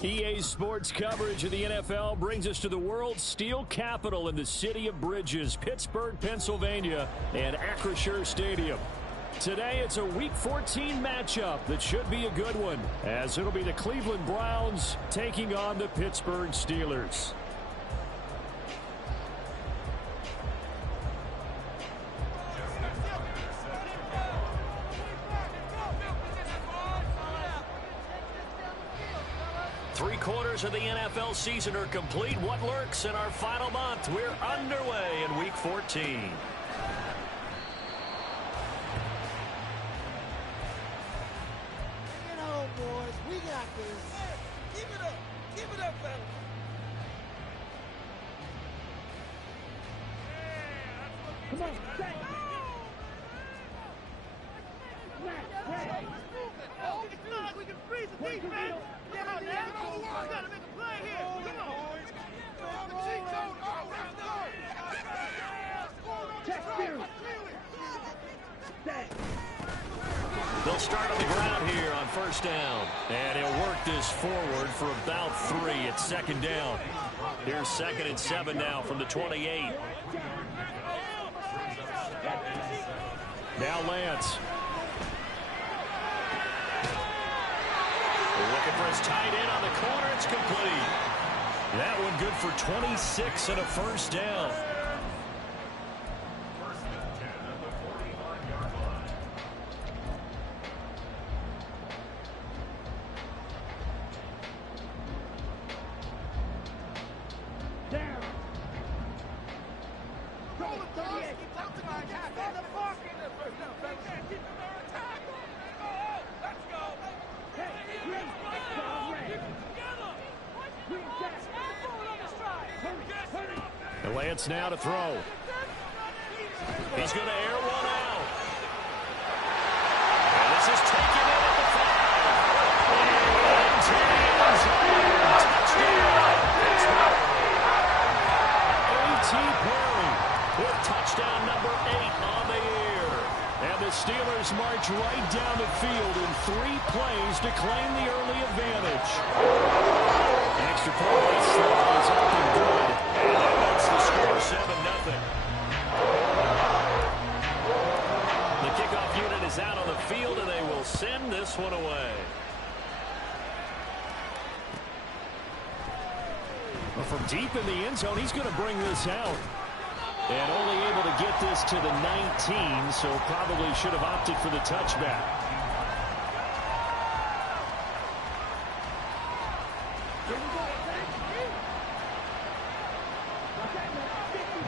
EA Sports coverage of the NFL brings us to the world's steel capital in the city of bridges, Pittsburgh, Pennsylvania, and Acrisure Stadium. Today, it's a Week 14 matchup that should be a good one, as it'll be the Cleveland Browns taking on the Pittsburgh Steelers. Three-quarters of the NFL season are complete. What lurks in our final month? We're underway in Week 14. Get home, boys. We got this. Hey, keep it up. Keep it up, fellas. Come on, stay. It's not like we can freeze the defense. Come on, man. We gotta make a play here. Come on. They'll start on the ground here on first down. And he'll work this forward for about 3 at second down. Here's 2nd and 7 now from the 28. Now Lance. Looking for his tight end on the corner. It's complete. That one good for 26 and a first down. Lance now to throw. He's going to air one out. And this is taken in at the 5. Touchdown. A.T. Perry with touchdown number 8 on the year. And the Steelers march right down the field in 3 plays to claim the early advantage. An extra point is up and good. And that makes the score 7-0. The kickoff unit is out on the field, and they will send this one away. Well, from deep in the end zone, he's going to bring this out. And only able to get this to the 19, so probably should have opted for the touchback.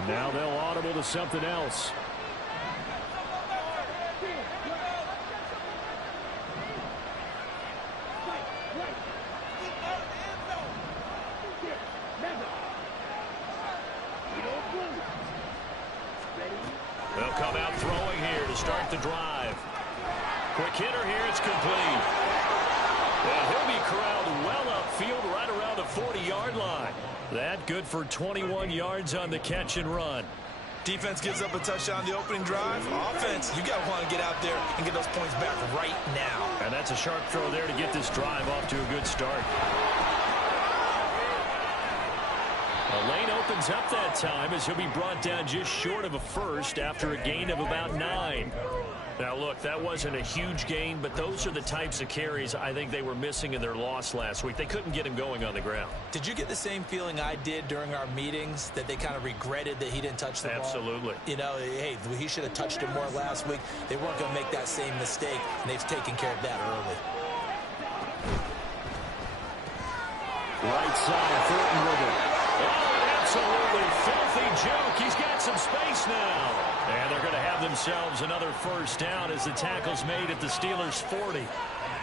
Now they'll audible to something else. They'll come out throwing here to start the drive. Quick hitter here, it's complete. And he'll be corralled well upfield right around the 40-yard line. That good for 21 yards on the catch and run. Defense gives up a touchdown the opening drive. Offense, you got to want to get out there and get those points back right now. And that's a sharp throw there to get this drive off to a good start. A lane opens up that time as he'll be brought down just short of a first after a gain of about 9. Now, look, that wasn't a huge gain, but those are the types of carries I think they were missing in their loss last week. They couldn't get him going on the ground. Did you get the same feeling I did during our meetings, that they kind of regretted that he didn't touch the ball? Absolutely. You know, hey, he should have touched it more last week. They weren't going to make that same mistake, and they've taken care of that early. Right side, Thornton with it. Oh, absolutely filthy joke. He's got some space now. And they're going to have themselves another first down as the tackle's made at the Steelers' 40.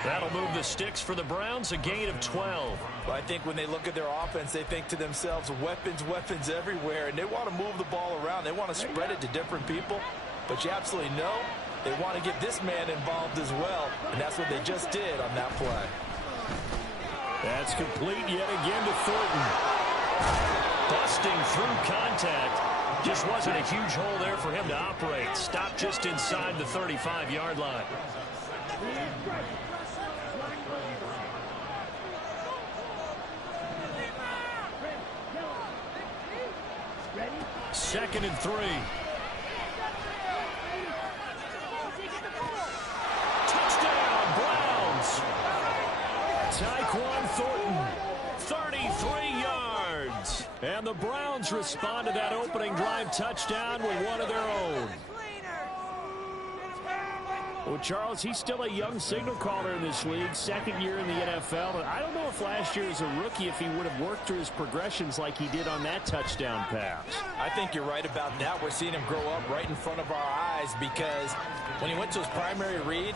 That'll move the sticks for the Browns, a gain of 12. Well, I think when they look at their offense, they think to themselves, weapons, weapons everywhere, and they want to move the ball around. They want to spread it to different people, but you absolutely know they want to get this man involved as well, and that's what they just did on that play. That's complete yet again to Thornton. Busting through contact. Just wasn't a huge hole there for him to operate. Stopped just inside the 35-yard line. 2nd and 3. Touchdown, Browns. Tyquan Thornton, 33 yards. And the Browns respond to that opening drive touchdown with one of their own. Well, Charles, he's still a young signal caller in this league, 2nd year in the NFL. But I don't know if last year as a rookie, if he would have worked through his progressions like he did on that touchdown pass. I think you're right about that. We're seeing him grow up right in front of our eyes because when he went to his primary read,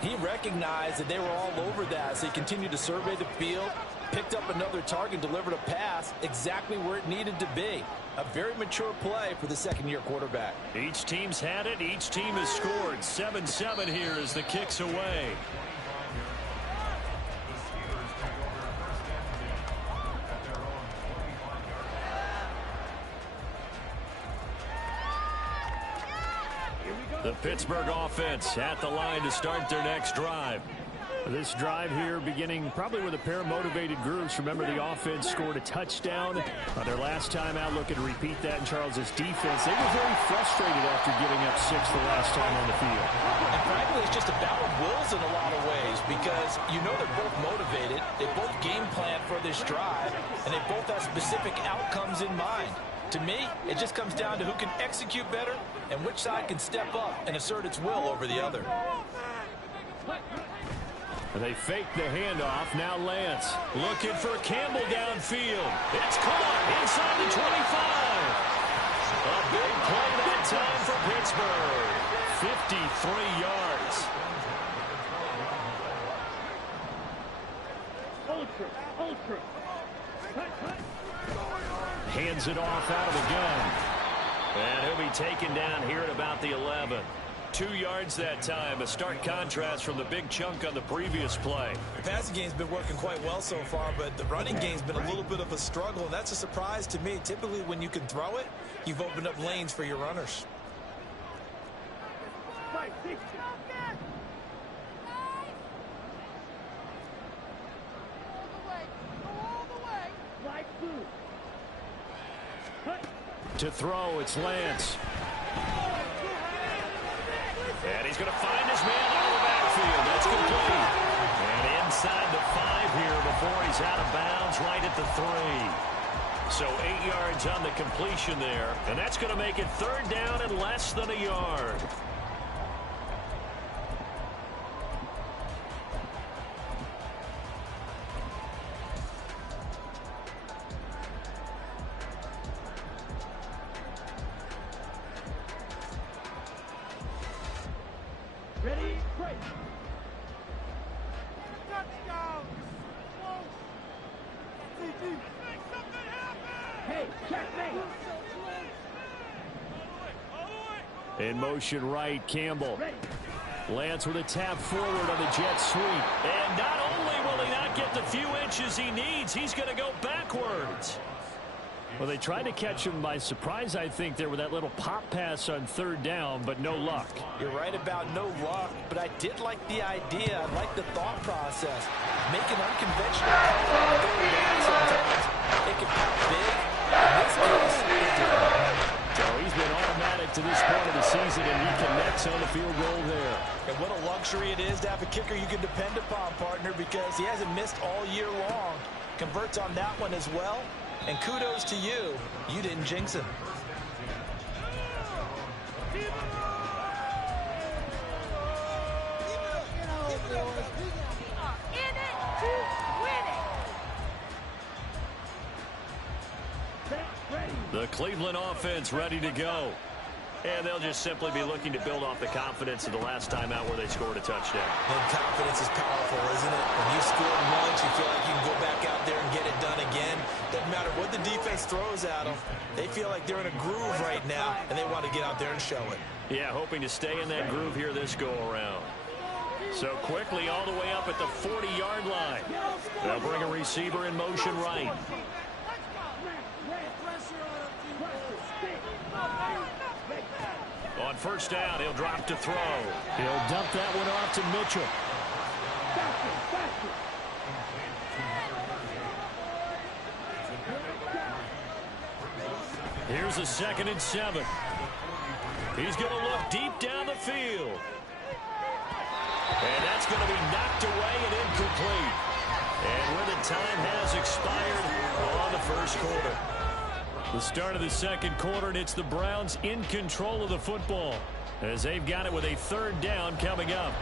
he recognized that they were all over that. So he continued to survey the field, picked up another target, delivered a pass exactly where it needed to be. A very mature play for the 2nd-year quarterback. Each team's had it. Each team has scored. 7-7 here as the kick's away. The Pittsburgh offense at the line to start their next drive. This drive here beginning probably with a pair of motivated groups. Remember, the offense scored a touchdown their last time out. Looking to repeat that in Charles's defense. They were very frustrated after giving up 6 the last time on the field. And frankly, it's just a battle of wills in a lot of ways because you know they're both motivated. They both game plan for this drive, and they both have specific outcomes in mind. To me, it just comes down to who can execute better and which side can step up and assert its will over the other. They fake the handoff. Now Lance looking for Campbell downfield. It's caught inside the 25. A big play that time for Pittsburgh. 53 yards. Ultra. Hands it off out of the gun. And he'll be taken down here at about the 11. 2 yards that time, a stark contrast from the big chunk on the previous play. The passing game's been working quite well so far, but the running game's been a little bit of a struggle, and that's a surprise to me. Typically, when you can throw it, you've opened up lanes for your runners. To throw, it's Lance. And he's going to find his man out of the backfield. That's complete. And inside the 5 here before he's out of bounds, right at the 3. So 8 yards on the completion there. And that's going to make it 3rd down and less than a yard. Ready, break. Touchdown. Hey, checkmate. In motion right, Campbell. Lance with a tap forward on the jet sweep. And not only will he not get the few inches he needs, he's going to go backwards. Well, they tried to catch him by surprise, I think, there with that little pop pass on 3rd down, but no luck. You're right about no luck, but I did like the idea. I like the thought process. Make an unconventional play on 3rd down sometimes. It can pop big. In this case, it didn't. So he's been automatic to this point of the season, and he connects on the field goal there. And what a luxury it is to have a kicker you can depend upon, partner, because he hasn't missed all year long. Converts on that one as well. And kudos to you. You didn't jinx him. The Cleveland offense ready to go. And they'll just simply be looking to build off the confidence of the last time out where they scored a touchdown. And confidence is powerful, isn't it? When you scored once, you feel like you can go back out there and get it done again. Doesn't matter what the defense throws at them. They feel like they're in a groove right now, and they want to get out there and show it. Yeah, hoping to stay in that groove here this go-around. So quickly all the way up at the 40-yard line. They'll bring a receiver in motion right. On 1st down, he'll drop to throw. He'll dump that one off to Mitchell. Here's a 2nd and 7. He's going to look deep down the field. And that's going to be knocked away and incomplete. And when the time has expired on the first quarter. The start of the second quarter, and it's the Browns in control of the football as they've got it with a 3rd down coming up.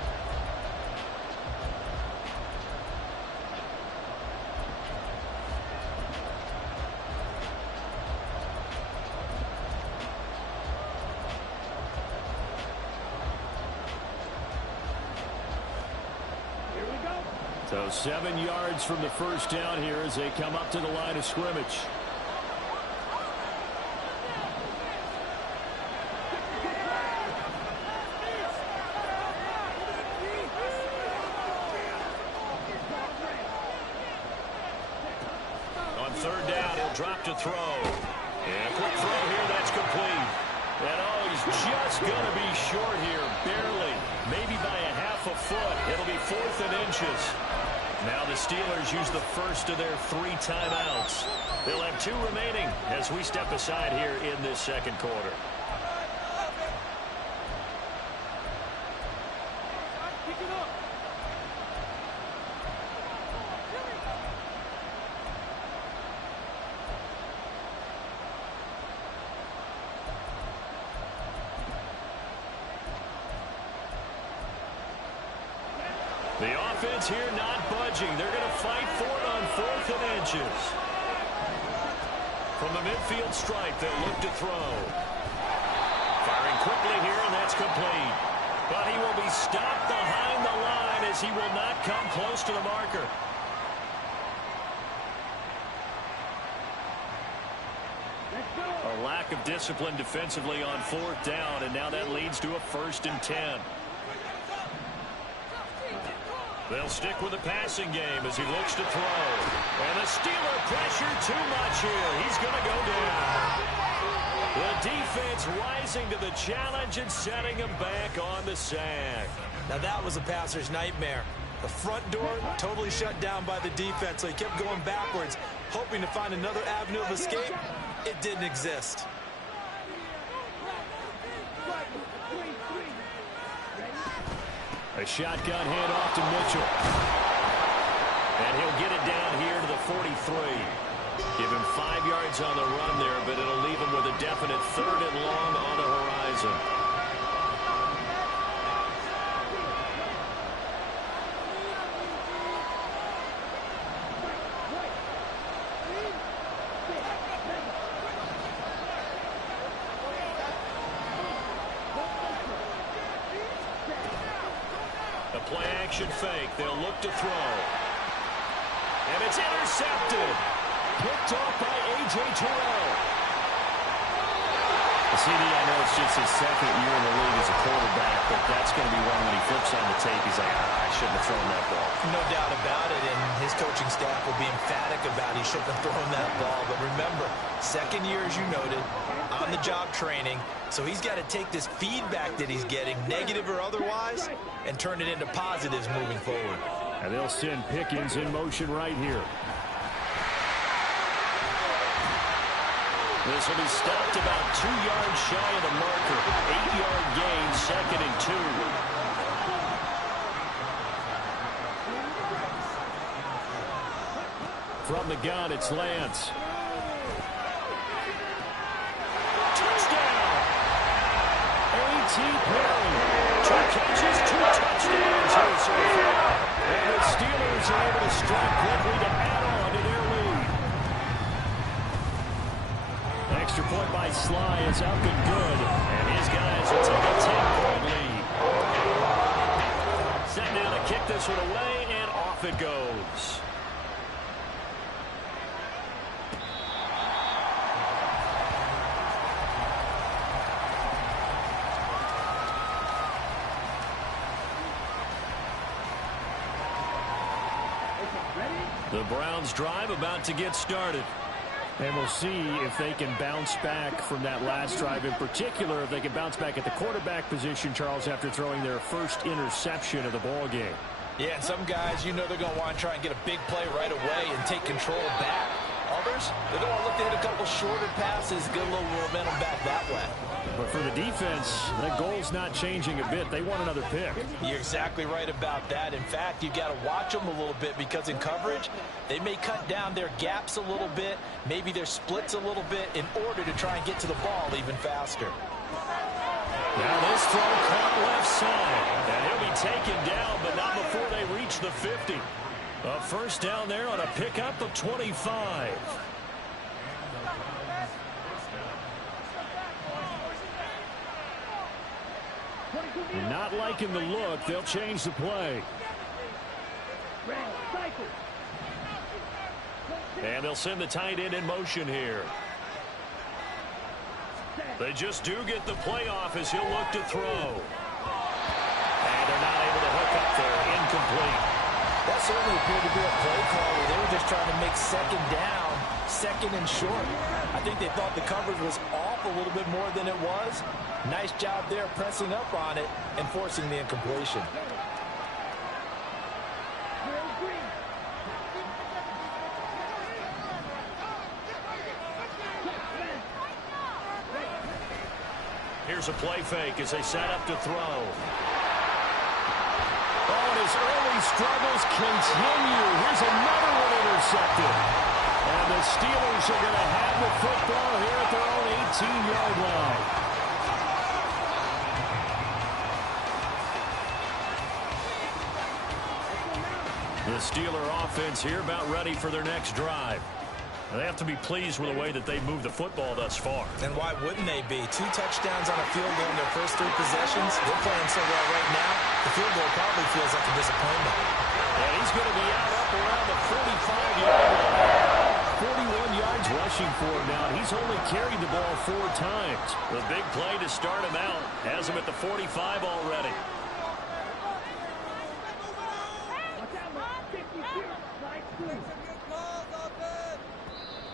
So 7 yards from the first down here as they come up to the line of scrimmage. On 3rd down, he'll drop to throw. And a quick throw here, that's complete. And oh, he's just going to be short here, barely. Maybe by a half a foot. It'll be 4th and inches. Now the Steelers use the first of their 3 timeouts. They'll have 2 remaining as we step aside here in this second quarter. The offense here not budging. They're going to fight for it on 4th and inches. From the midfield stripe, they'll look to throw. Firing quickly here, and that's complete. But he will be stopped behind the line as he will not come close to the marker. A lack of discipline defensively on 4th down, and now that leads to a 1st and 10. They'll stick with the passing game as he looks to throw. And the Steeler pressure too much here. He's going to go down. The defense rising to the challenge and setting him back on the sack. Now that was a passer's nightmare. The front door totally shut down by the defense, so he kept going backwards, hoping to find another avenue of escape. It didn't exist. A shotgun handoff to Mitchell. And he'll get it down here to the 43. Give him 5 yards on the run there, but it'll leave him with a definite 3rd and long on the horizon. Play-action fake. They'll look to throw. And it's intercepted. Picked off by A.J. Terrell. CD, I know it's just his 2nd year in the league as a quarterback, but that's going to be one when he flips on the tape. He's like, I shouldn't have thrown that ball. No doubt about it, and his coaching staff will be emphatic about he shouldn't have thrown that ball. But remember, 2nd year, as you noted, on-the-job training, so he's got to take this feedback that he's getting, negative or otherwise, and turn it into positives moving forward. And they'll send Pickens in motion right here. This will be stopped about 2 yards shy of the marker. 8-yard gain, 2nd and 2. From the gun, it's Lance. Touchdown! A.T. Perry. 2 catches, 2 touchdowns here so far. And the Steelers are able to strike quickly to add on to their lead. Extra point by Sly is up and good. And his guys will take a 10-point lead. Set now to kick this one away, and off it goes. The Browns drive about to get started. And we'll see if they can bounce back from that last drive. In particular, if they can bounce back at the quarterback position, Charles, after throwing their first interception of the ball game. Yeah, and some guys, you know they're going to want to try and get a big play right away and take control back. others, they're going to look to hit a couple shorter passes, get a little momentum back that way. But for the defense, that goal's not changing a bit. They want another pick. You're exactly right about that. In fact, you've got to watch them a little bit because in coverage, they may cut down their gaps a little bit, maybe their splits a little bit in order to try and get to the ball even faster. Now this throw caught left side. And he'll be taken down, but not before they reach the 50. A first down there on a pickup of 25. Not liking the look. They'll change the play. And they'll send the tight end in motion here. They just do get the play off as he'll look to throw. And they're not able to hook up there. Incomplete. That certainly appeared to be a play call where they were just trying to make second down, second and short. I think they thought the coverage was off a little bit more than it was. Nice job there pressing up on it and forcing the incompletion. Here's a play fake as they set up to throw. Oh, and his early struggles continue. Here's another one intercepted. And the Steelers are going to have the football here at their own 18-yard line. The Steeler offense here about ready for their next drive. They have to be pleased with the way that they've moved the football thus far. And why wouldn't they be? 2 touchdowns on a field goal in their first 3 possessions. They're playing so well right now, the field goal probably feels like a disappointment. And he's going to be out up around the 45-yard line. 41 yards rushing for him now. He's only carried the ball 4 times. The big play to start him out has him at the 45 already.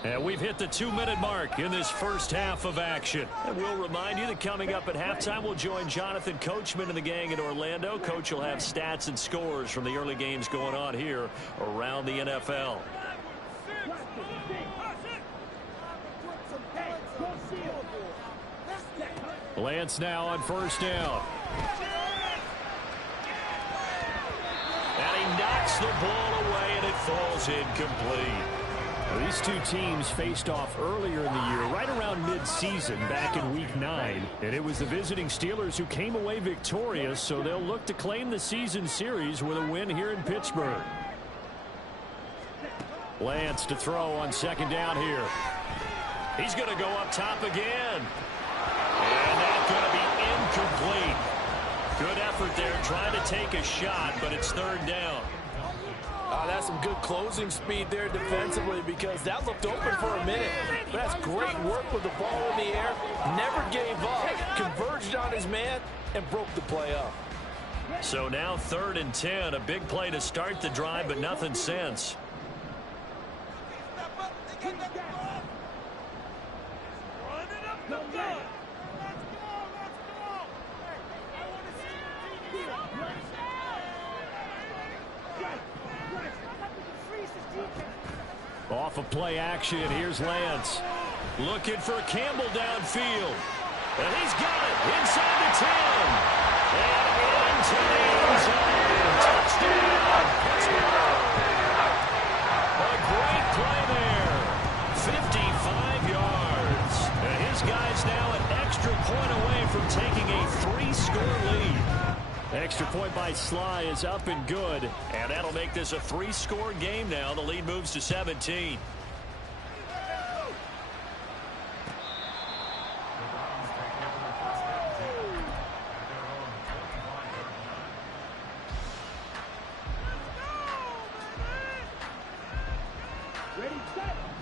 And we've hit the 2-minute mark in this first half of action. And we'll remind you that coming up at halftime, we'll join Jonathan Coachman and the gang in Orlando. Coach will have stats and scores from the early games going on here around the NFL. Lance now on first down. And he knocks the ball away, and it falls incomplete. These two teams faced off earlier in the year, right around mid-season, back in Week 9. And it was the visiting Steelers who came away victorious, so they'll look to claim the season series with a win here in Pittsburgh. Lance to throw on second down here. He's going to go up top again. And that's going to be incomplete. Good effort there, trying to take a shot, but it's third down. That's some good closing speed there defensively because that looked open for a minute. But that's great work with the ball in the air. Never gave up. Converged on his man and broke the play up. So now 3rd and 10. A big play to start the drive, but nothing since. Off of play action, here's Lance. Looking for Campbell downfield. And he's got it inside the 10. And into the end zone. Touchdown, Pittsburgh. A great play there. 55 yards. And his guy's now an extra point away from taking a 3-score lead. Extra point by Sly is up and good, and that'll make this a 3-score game now. The lead moves to 17.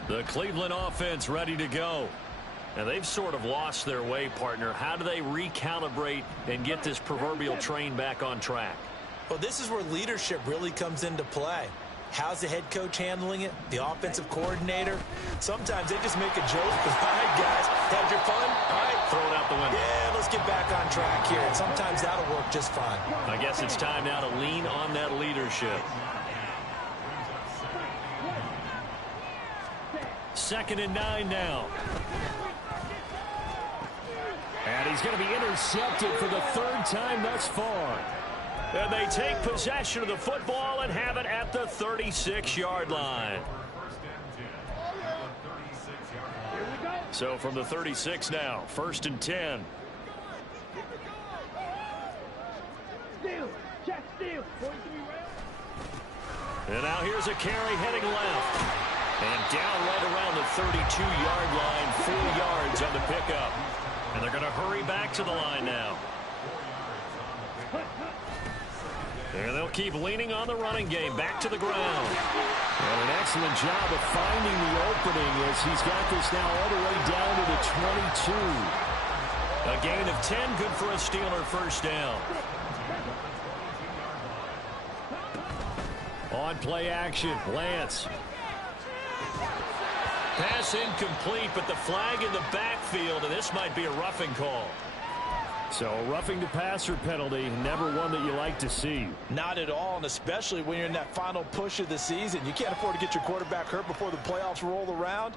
The Cleveland offense ready to go. And they've sort of lost their way, partner. How do they recalibrate and get this proverbial train back on track? Well, this is where leadership really comes into play. How's the head coach handling it? The offensive coordinator? Sometimes they just make a joke. All right, guys, had your fun? All right, throw it out the window. Yeah, let's get back on track here. And sometimes that'll work just fine. I guess it's time now to lean on that leadership. 2nd and 9 now. And he's going to be intercepted for the 3rd time thus far. And they take possession of the football and have it at the 36-yard line. So from the 36 now, 1st and 10. And now here's a carry heading left. And down right around the 32-yard line, 4 yards on the pickup. And they're going to hurry back to the line now. And they'll keep leaning on the running game back to the ground. And an excellent job of finding the opening as he's got this now all the way down to the 22. A gain of 10, good for a Steeler first down. On play action, Lance. Pass incomplete, but the flag in the backfield, and this might be a roughing call. So a roughing the passer penalty, never one that you like to see. Not at all, and especially when you're in that final push of the season. You can't afford to get your quarterback hurt before the playoffs roll around,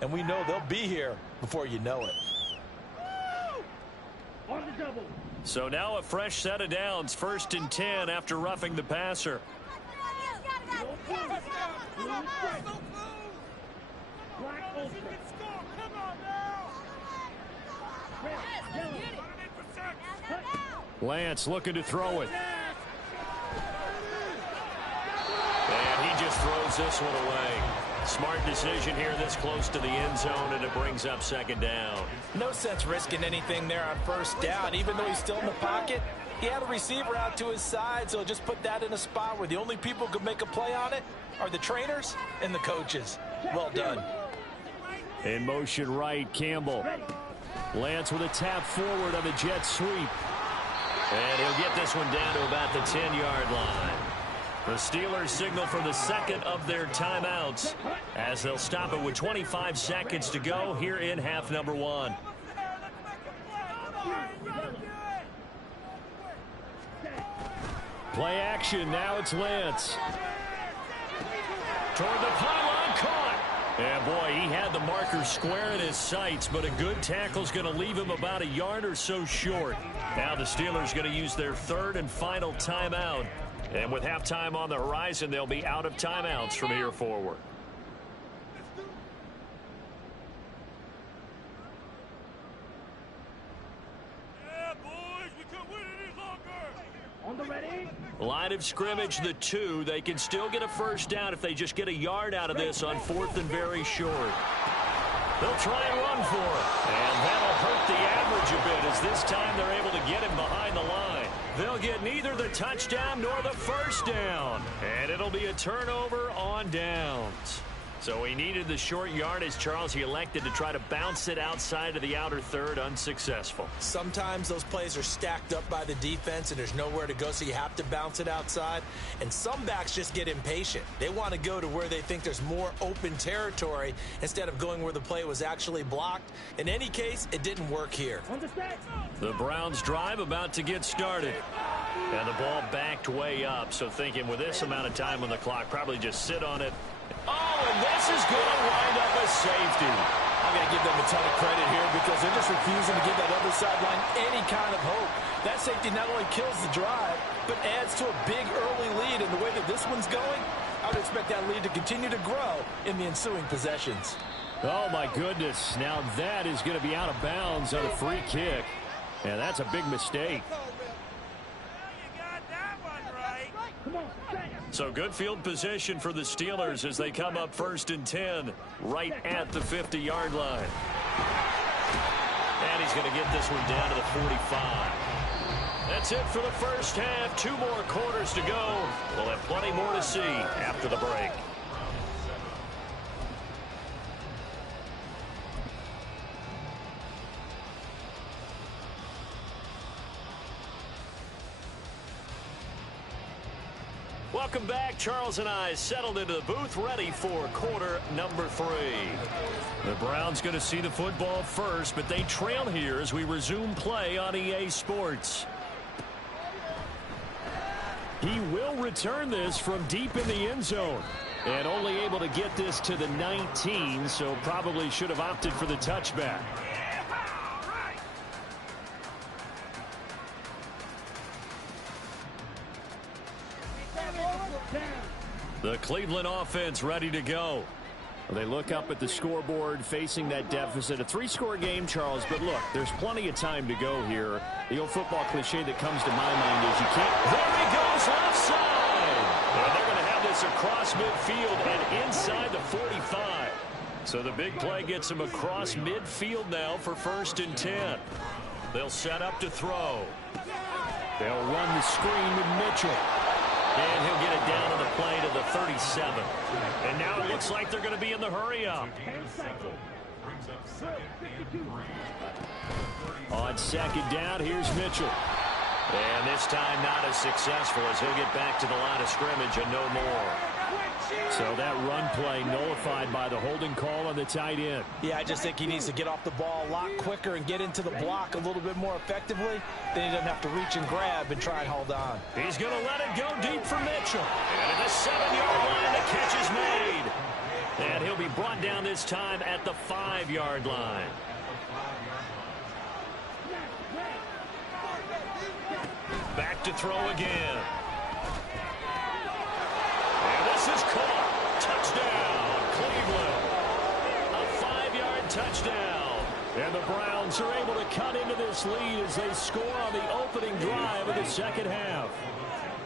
and we know they'll be here before you know it. On the double. So now a fresh set of downs, 1st and 10 after roughing the passer. Lance looking to throw it. And he just throws this one away. Smart decision here this close to the end zone, and it brings up 2nd down. No sense risking anything there on 1st down, even though he's still in the pocket. He had a receiver out to his side, so just put that in a spot where the only people who could make a play on it are the trainers and the coaches. Well done. In motion right, Campbell. Lance with a tap forward on the jet sweep. And he'll get this one down to about the 10-yard line. The Steelers signal for the 2nd of their timeouts as they'll stop it with 25 seconds to go here in half number 1. Play action, now it's Lance. Toward the pylon, caught. And boy, he had the marker square in his sights, but a good tackle's going to leave him about a yard or so short. Now the Steelers going to use their 3rd and final timeout. And with halftime on the horizon, they'll be out of timeouts from here forward. Yeah, boys, we couldn't win any longer. On the ready. Line of scrimmage, the 2. They can still get a 1st down if they just get a yard out of this on 4th and very short. They'll try and run for it. And that'll hurt the average a bit as this time they're able to get him behind the line. They'll get neither the touchdown nor the 1st down. And it'll be a turnover on downs. So he needed the short yardage, Charles. He elected to try to bounce it outside of the outer third, unsuccessful. Sometimes those plays are stacked up by the defense and there's nowhere to go, so you have to bounce it outside. And some backs just get impatient. They want to go to where they think there's more open territory instead of going where the play was actually blocked. In any case, it didn't work here. The Browns drive about to get started. And the ball backed way up, so thinking with this amount of time on the clock, probably just sit on it. Oh, and this is going to wind up a safety. I'm going to give them a ton of credit here because they're just refusing to give that other sideline any kind of hope. That safety not only kills the drive, but adds to a big early lead. And the way that this one's going, I would expect that lead to continue to grow in the ensuing possessions. Oh, my goodness. Now that is going to be out of bounds on a free kick. And that's a big mistake. So good field position for the Steelers as they come up 1st and 10 right at the 50-yard line. And he's going to get this one down to the 45. That's it for the first half. 2 more quarters to go. We'll have plenty more to see after the break. Welcome back. Charles and I settled into the booth, ready for quarter number 3. The Browns going to see the football first, but they trail here as we resume play on EA Sports. He will return this from deep in the end zone. And only able to get this to the 19, so probably should have opted for the touchback. The Cleveland offense ready to go. They look up at the scoreboard facing that deficit. A 3-score game, Charles, but look, there's plenty of time to go here. The old football cliche that comes to my mind is you can't... There he goes, left side! And they're going to have this across midfield and inside the 45. So the big play gets him across midfield now for 1st and 10. They'll set up to throw. They'll run the screen with Mitchell. And he'll get it down to the play to the 37. And now it looks like they're going to be in the hurry-up. On 2nd down, here's Mitchell. And this time not as successful as he'll get back to the line of scrimmage and no more. So that run play nullified by the holding call on the tight end. Yeah, I just think he needs to get off the ball a lot quicker and get into the block a little bit more effectively. Then he doesn't have to reach and grab and try and hold on. He's going to let it go deep for Mitchell. And at the 7-yard line, the catch is made. And he'll be brought down this time at the 5-yard line. Back to throw again. And this is caught. Touchdown, Cleveland. A 5-yard touchdown. And the Browns are able to cut into this lead as they score on the opening drive of the second half.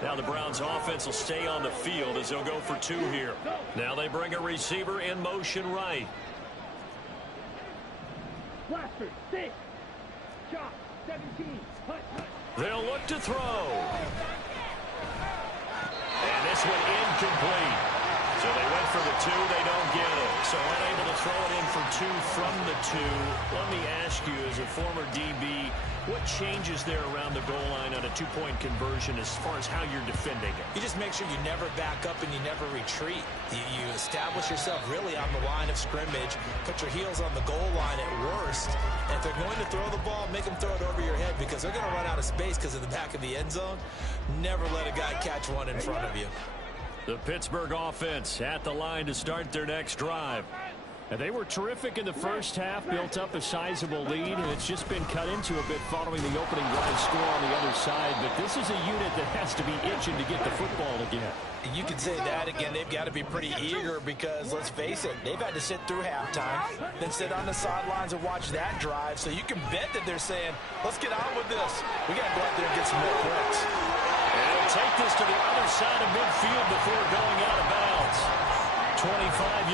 Now the Browns offense will stay on the field as they'll go for 2 here. Now they bring a receiver in motion right. Blaster, 6. Chop, 17. Hut. They'll look to throw. And this one incomplete. So they went for the 2. They don't get it. So unable to throw it in for 2 from the 2. Let me ask you, as a former DB, what changes there around the goal line on a 2-point conversion as far as how you're defending it? You just make sure you never back up and you never retreat. You establish yourself really on the line of scrimmage, put your heels on the goal line at worst. And if they're going to throw the ball, make them throw it over your head because they're going to run out of space because of the back of the end zone. Never let a guy catch one in front of you. The Pittsburgh offense at the line to start their next drive. And they were terrific in the first half, built up a sizable lead, and it's just been cut into a bit following the opening drive score on the other side. But this is a unit that has to be itching to get the football again. You can say that again. They've got to be pretty eager because, let's face it, they've had to sit through halftime, then sit on the sidelines and watch that drive. So you can bet that they're saying, let's get on with this. We got to go out there and get some more points. And they'll take this to the other side of midfield before going out of bounds. 25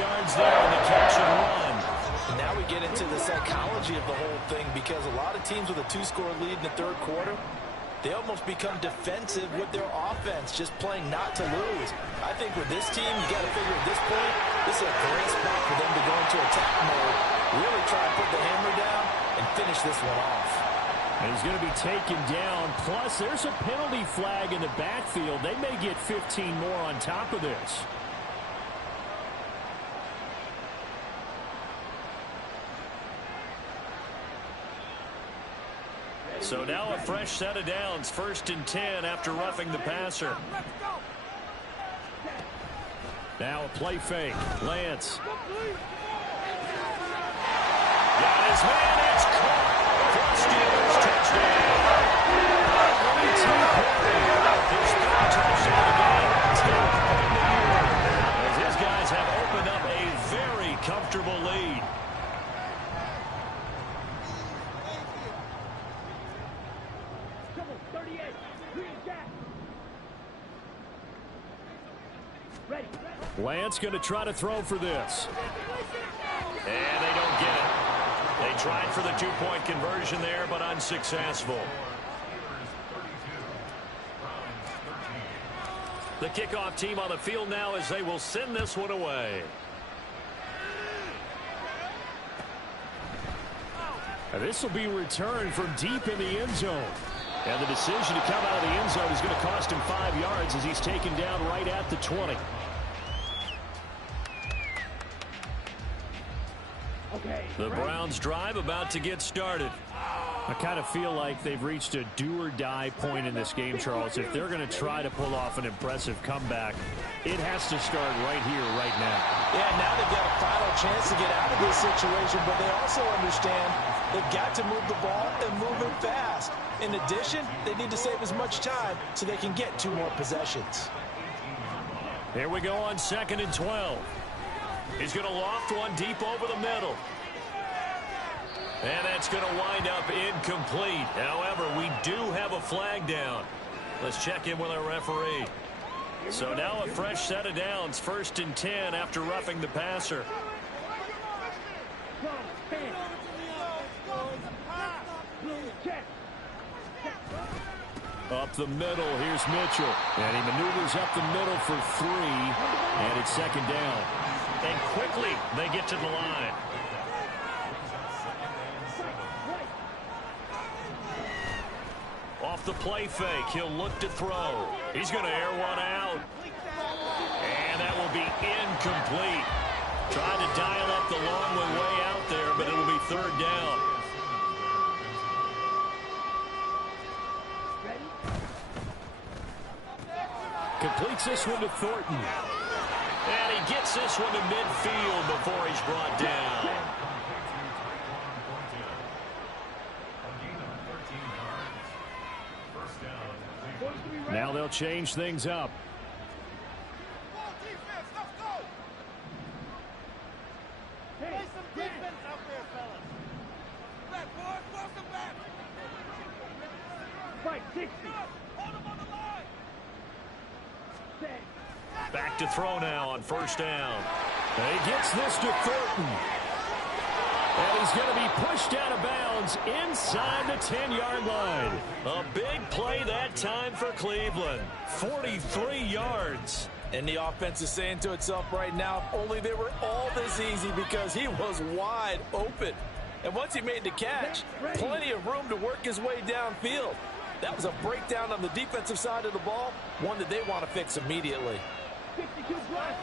yards there on the catch and run. And now we get into the psychology of the whole thing because a lot of teams with a 2-score lead in the 3rd quarter, they almost become defensive with their offense, just playing not to lose. I think with this team, you got to figure at this point, this is a great spot for them to go into attack mode, really try and put the hammer down and finish this one off. And he's going to be taken down. Plus, there's a penalty flag in the backfield. They may get 15 more on top of this. So now a fresh set of downs, 1st and 10 after roughing the passer. Now a play fake. Lance. Got his man. It's caught. For Steelers touchdown. His 3rd touchdown of the game. 10th of the year. As his guys have opened up a very comfortable lead. Lance going to try to throw for this. And they don't get it. They tried for the 2-point conversion there, but unsuccessful. The kickoff team on the field now as they will send this one away. And this will be returned from deep in the end zone. And the decision to come out of the end zone is going to cost him 5 yards as he's taken down right at the 20. The Browns drive about to get started. I kind of feel like they've reached a do-or-die point in this game, Charles. If they're going to try to pull off an impressive comeback, it has to start right here, right now. Yeah, now they've got a final chance to get out of this situation, but they also understand they've got to move the ball and move it fast. In addition, they need to save as much time so they can get 2 more possessions. Here we go on 2nd and 12. He's going to loft one deep over the middle. And that's going to wind up incomplete. However, we do have a flag down. Let's check in with our referee. So now a fresh set of downs. 1st and 10 after roughing the passer. Up the middle, here's Mitchell. And he maneuvers up the middle for 3. And it's 2nd down. And quickly they get to the line. Off the play fake, he'll look to throw. He's going to air one out. And that will be incomplete. Trying to dial up the long way out there, but it'll be 3rd down. Completes this one to Thornton. And he gets this one to midfield before he's brought down. Now they'll change things up. Play some defense out there, fellas. Back, boys, force them back. Fight 60. Hold them on the line. Back to throw now on 1st down. And he gets this to Thornton. And he's going to be pushed out of bounds inside the 10-yard line. A big play that time for Cleveland. 43 yards. And the offense is saying to itself right now, if only they were all this easy, because he was wide open. And once he made the catch, plenty of room to work his way downfield. That was a breakdown on the defensive side of the ball, one that they want to fix immediately. 52 blaster.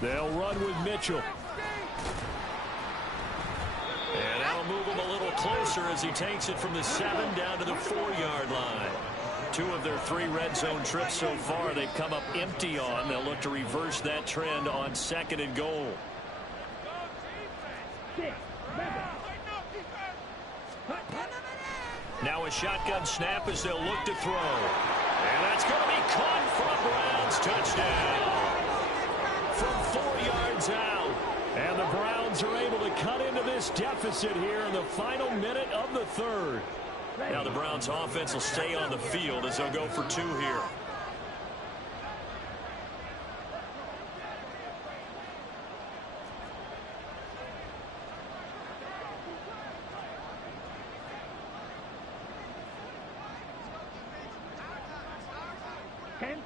They'll run with Mitchell. And that'll move him a little closer as he takes it from the 7 down to the 4-yard line. 2 of their 3 red zone trips so far they've come up empty on. They'll look to reverse that trend on 2nd and goal. Now a shotgun snap as they'll look to throw. And that's going to be caught for a Browns touchdown. From 4 yards out. And the Browns are able to cut into this deficit here in the final minute of the 3rd. Now the Browns offense will stay on the field as they'll go for 2 here.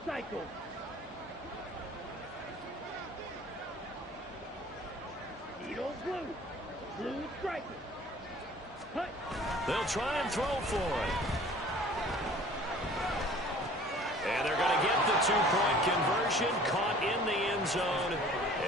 Cycle. Needle blue. Blue striker. Hut. They'll try and throw for it. And they're going to get the 2-point conversion. Caught in the end zone.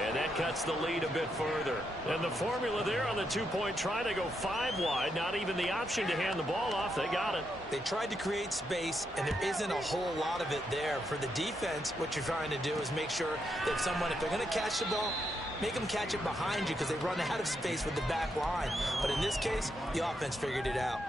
And that cuts the lead a bit further. And the formula there on the 2-point try to go 5 wide. Not even the option to hand the ball off. They got it. They tried to create space, and there isn't a whole lot of it there. For the defense, what you're trying to do is make sure that someone, if they're going to catch the ball, make them catch it behind you because they run out of space with the back line. But in this case, the offense figured it out.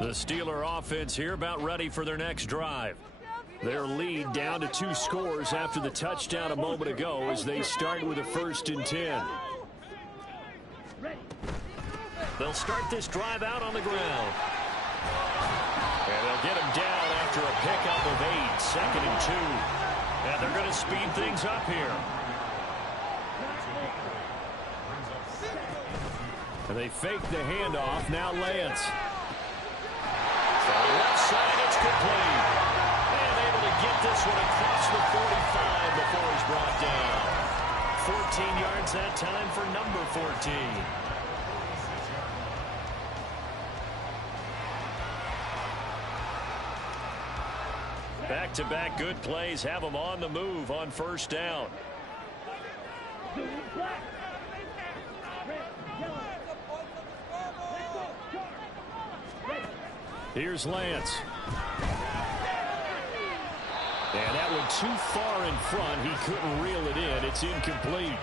The Steeler offense here about ready for their next drive. Their lead down to 2 scores after the touchdown a moment ago as they start with a 1st and 10. They'll start this drive out on the ground. And they'll get him down after a pickup of 8, 2nd and 2. And they're going to speed things up here. And they fake the handoff. Now Lance. Left side, it's complete. And able to get this one across the 45 before he's brought down. 14 yards that time for number 14. Back-to-back good plays have him on the move on first down. Here's Lance. And that one too far in front. He couldn't reel it in. It's incomplete.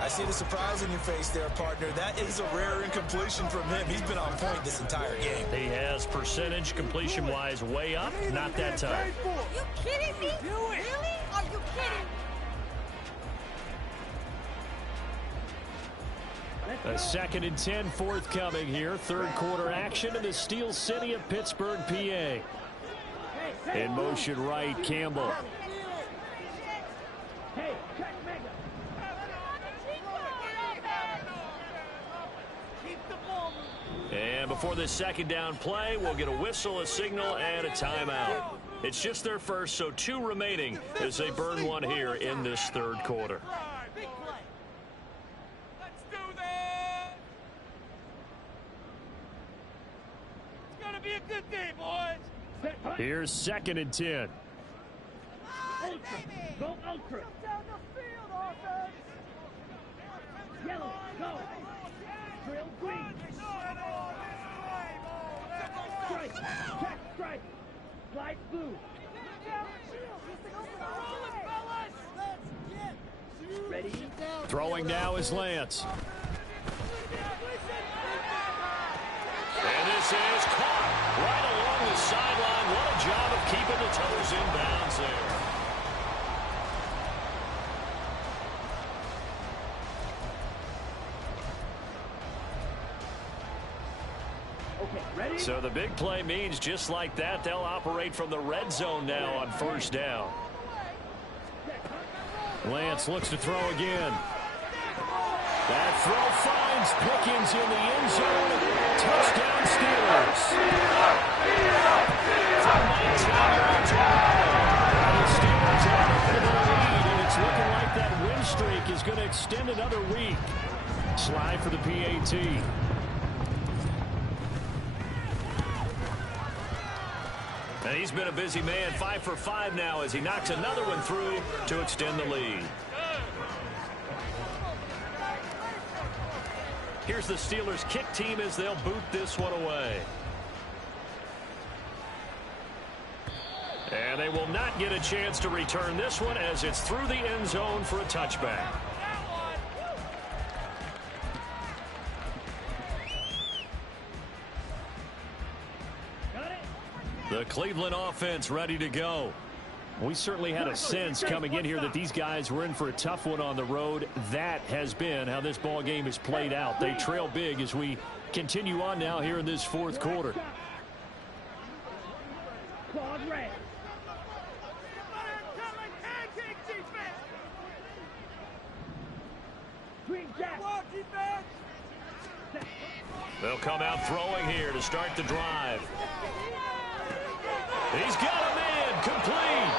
I see the surprise in your face there, partner. That is a rare incompletion from him. He's been on point this entire game. He has percentage completion-wise way up. Not that time. Are you kidding me? Really? Are you kidding? A 2nd and 10 forthcoming here. Third quarter action in the Steel City of Pittsburgh, PA. In motion right, Campbell. And before this second down play, we'll get a whistle, a signal, and a timeout. It's just their first, so 2 remaining as they burn one here in this third quarter. Let's do this! It's gonna be a good day, boys! Here's 2nd and 10. Go ultra! Down the field, offense! Yellow, go! Drill green! Strike! Check strike! Slide blue! Ready? Throwing now is Lance. And this is caught right along the sideline. What a job of keeping the toes in bounds there. So the big play means just like that, they'll operate from the red zone now on first down. Lance looks to throw again. That throw finds Pickens in the end zone. Touchdown Steelers. From 19 yards away. The Steelers have a bit of a lead, and it's looking like that win streak is going to extend another week. Slide for the PAT. And he's been a busy man, 5 for 5 now as he knocks another one through to extend the lead. Here's the Steelers kick team as they'll boot this one away. And they will not get a chance to return this one as it's through the end zone for a touchback. The Cleveland offense ready to go. We certainly had a sense coming in here that these guys were in for a tough one on the road. That has been how this ball game has played out. They trail big as we continue on now here in this fourth quarter. They'll come out throwing here to start the drive. He's got a man complete.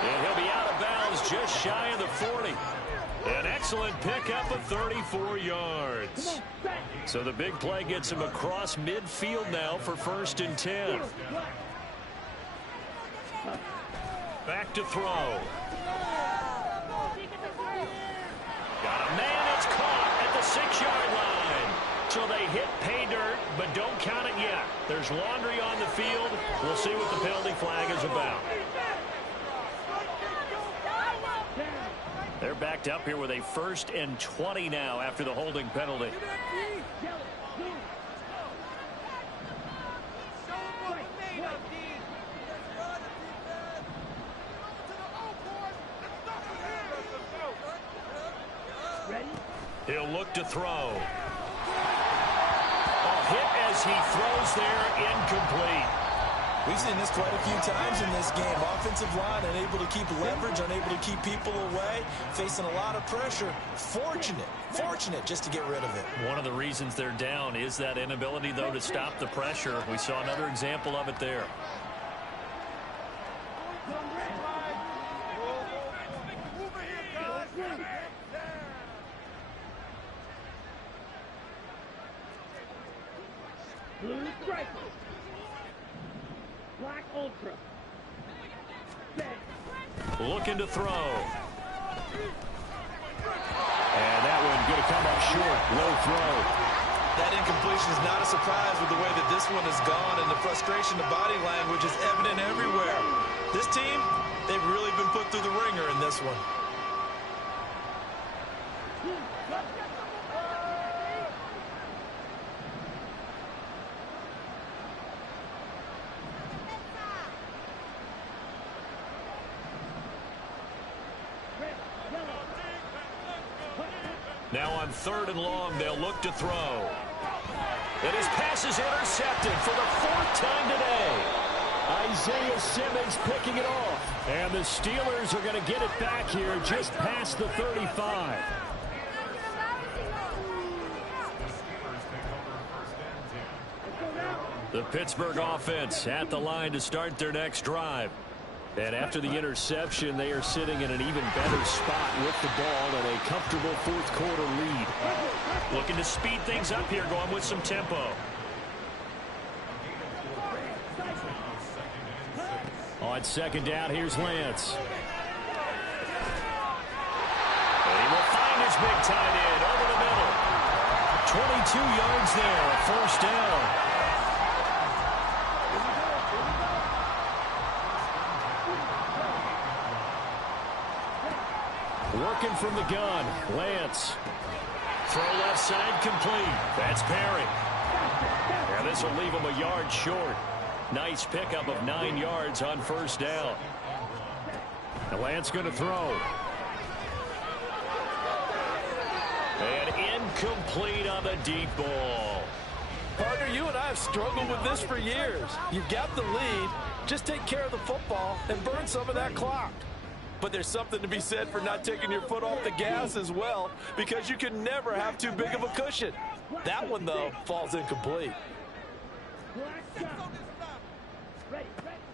And he'll be out of bounds just shy of the 40. An excellent pickup of 34 yards. So the big play gets him across midfield now for 1st and 10. Back to throw. Got a man, it's caught at the 6-yard line. So they hit pay dirt, but don't count it yet. There's laundry on the field. We'll see what the penalty flag is about. They're backed up here with a 1st and 20 now after the holding penalty. He'll look to throw. Hit as he throws there, incomplete. We've seen this quite a few times in this game. Offensive line unable to keep leverage, unable to keep people away, facing a lot of pressure. Fortunate just to get rid of it. One of the reasons they're down is that inability, though, to stop the pressure. We saw another example of it there. Over here. Black Ultra. Looking to throw. And that one going to come up short. Low throw. That incompletion is not a surprise with the way that this one has gone, and the frustration, the body language is evident everywhere. This team, they've really been put through the ringer in this one. Now on 3rd and long, they'll look to throw. And his pass is intercepted for the 4th time today. Isaiah Simmons picking it off. And the Steelers are going to get it back here just past the 35. The Pittsburgh offense at the line to start their next drive. And after the interception, they are sitting in an even better spot with the ball and a comfortable 4th quarter lead. Looking to speed things up here, going with some tempo. On 2nd down, here's Lance. And he will find his big tight end over the middle. 22 yards there, a 1st down. Working from the gun, Lance. Throw left side complete. That's Perry. And this will leave him a yard short. Nice pickup of 9 yards on 1st down. And Lance going to throw. And incomplete on the deep ball. Partner, you and I have struggled with this for years. You've got the lead. Just take care of the football and burn some of that clock. But there's something to be said for not taking your foot off the gas as well, because you can never have too big of a cushion. That one, though, falls incomplete.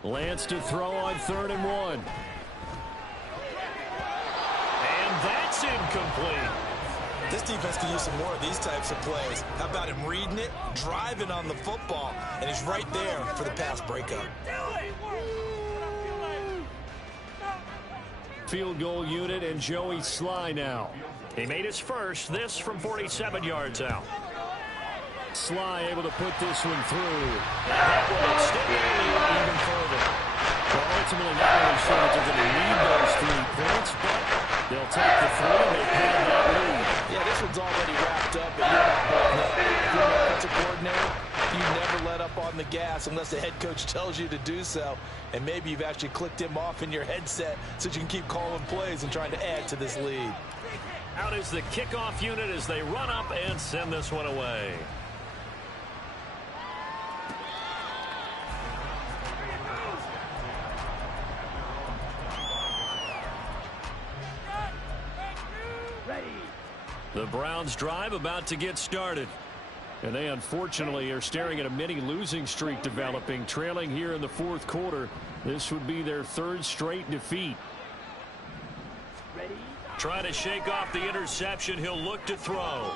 Lance to throw on 3rd and 1. And that's incomplete. This defense can use some more of these types of plays. How about him reading it, driving on the football, and he's right there for the pass breakup. Field goal unit and Joey Sly now. He made his first, this from 47 yards out. Sly able to put this one through. And that will extend the lead even further. Well, ultimately not really sure that they're going to need those 3 points, but they'll take the 3 and they pad that lead. Yeah, this one's already wrapped up, but you're not holding up. If you're an offensive coordinator, you never let up on the gas unless the head coach tells you to do so. And maybe you've actually clicked him off in your headset so you can keep calling plays and trying to add to this lead. Out is the kickoff unit as they run up and send this one away. The Browns drive about to get started. And they unfortunately are staring at a mini losing streak developing, trailing here in the 4th quarter. This would be their 3rd straight defeat. Trying to shake off the interception. He'll look to throw.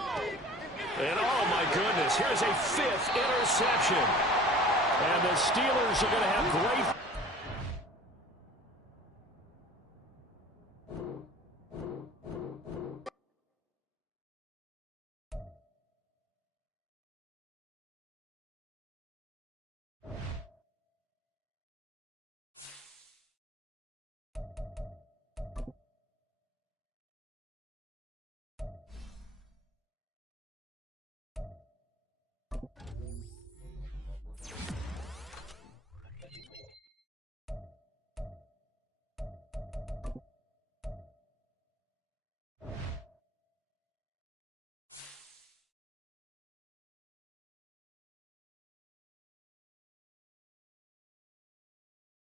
And oh my goodness, here's a 5th interception. And the Steelers are going to have great